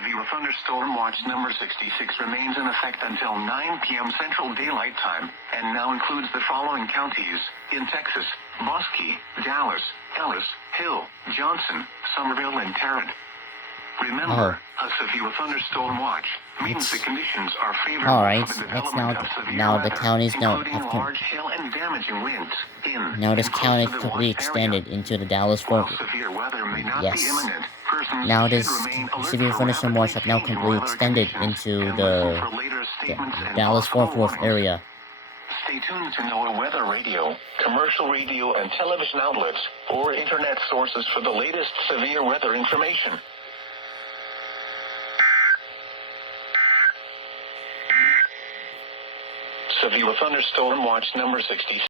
Severe thunderstorm watch number 66 remains in effect until 9 p.m. Central Daylight Time, and now includes the following counties in Texas: Bosque, Dallas, Ellis, Hill, Johnson, Somerville, and Tarrant. Remember, a severe thunderstorm watch means the conditions are favorable for the development of severe weather, including large hail and damaging winds in now this and close county to the completely watched extended area. into the Dallas While Fort. severe weather may not be Yes. imminent, persons Now should this remain alert severe for thunderstorm watch have now rapidly changing completely weather extended conditions into and the listen for later statements and Dallas Fort possible Worth warnings. area. Stay tuned to NOAA weather radio, commercial radio and television outlets, or internet sources for the latest severe weather information. Severe thunderstorm watch number 66.